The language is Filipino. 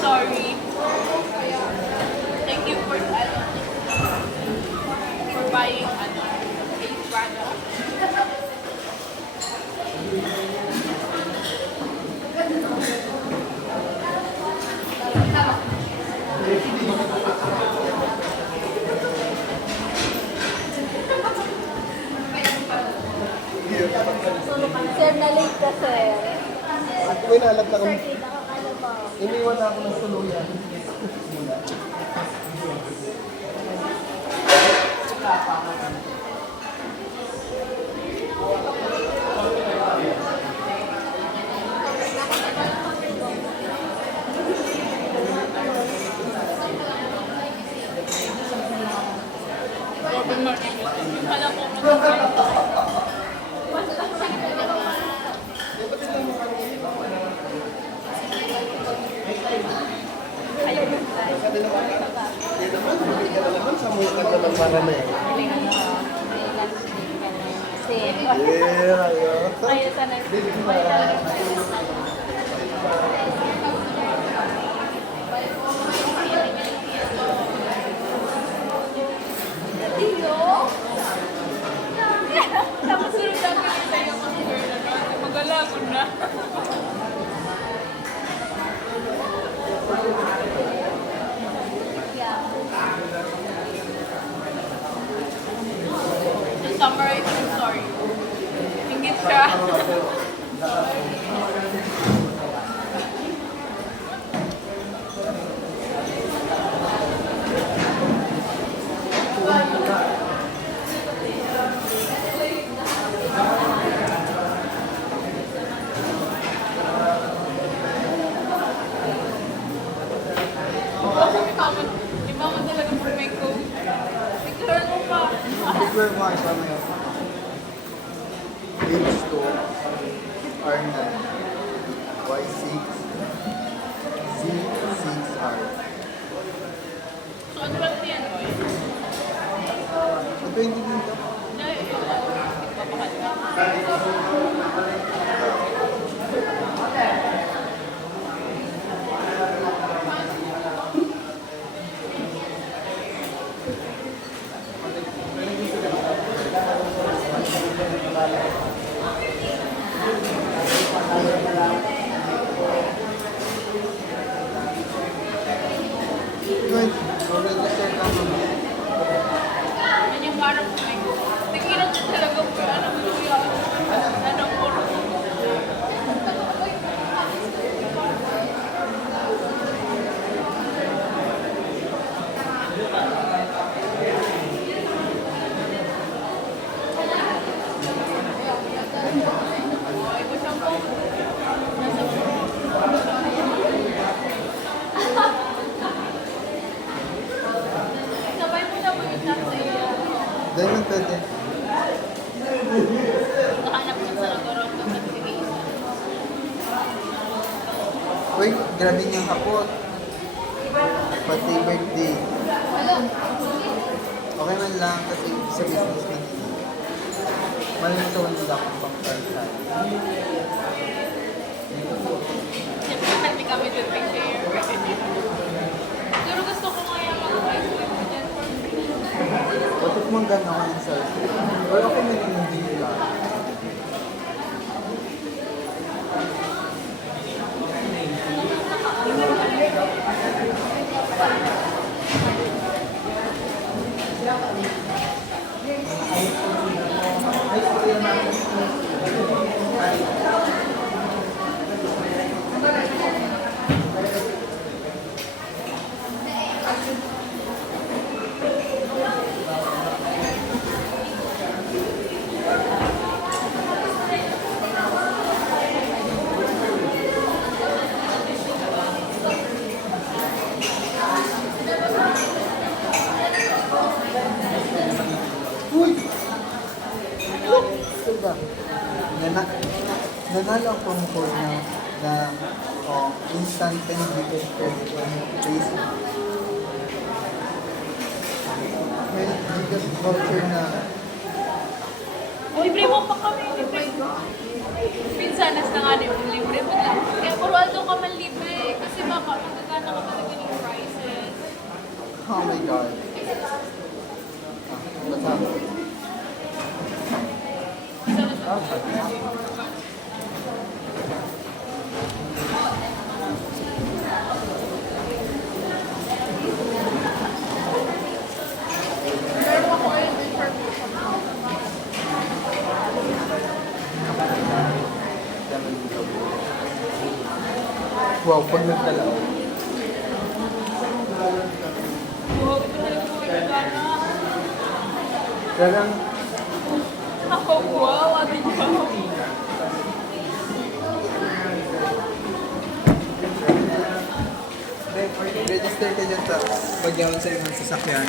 Sorry. Thank you for buying a Prada. Sir, na-late ka, sir. Uy, nalap na Sir, kami. kita ka kala ba? Iniwan na ako ng tuluyan. Alam ko Hindi naman, hindi ka na naman. Samukan naman marami. Same. Yeah, yeah. Ay, sana. Tapos sunod namin yung sa'yo mga girl na magalagon na. To summarize the story. Ingit siya. Di ba man talaga for make ko? Picture mo pa. Picture mo isa mo yun. H2, R9, Y6, Z6R. So ano ba ito yan, boy? Sa 20 dito. Dahil, ipapakal ka. Good. Mag-register ka mo. Yan yung parang make ko. Nagilang ko talaga po, ano mo yun? Ano po? Sabay mo na mo yung chat sa iyo. Dahil lang pwede. Nakahanap ko sa nagkaroon ko. Sige, isa. Uy, grabe niyang kapot. Pati birthday. Okay man lang kasi sa business man nila. Malintawan nila akong pang-tartan. Siyempre, pati kami doon may share. Pero gusto ko nga yung mga ice cream mo dyan for free. What if mong gano'n ako ng selfie? Or ako may hindi lang. Nanalo ang promo code na instant 10 Gcash credit on Facebook. May Gcash voucher na Libre mo pa kami, libre. Minsan, nas na nga na yung libre mo lang. Kaya puro aldo ka man libre. Kasi baka magkakana ka talaga ng prices. oh my god. What's up? Isa na siya. Meron ako ay information. Wow, pag nagdalaw. Wow, ito na lang po yung gana. Parang Ako, wow, ate wow. register ka dyan sa pagyawan sa iyong sasakyan.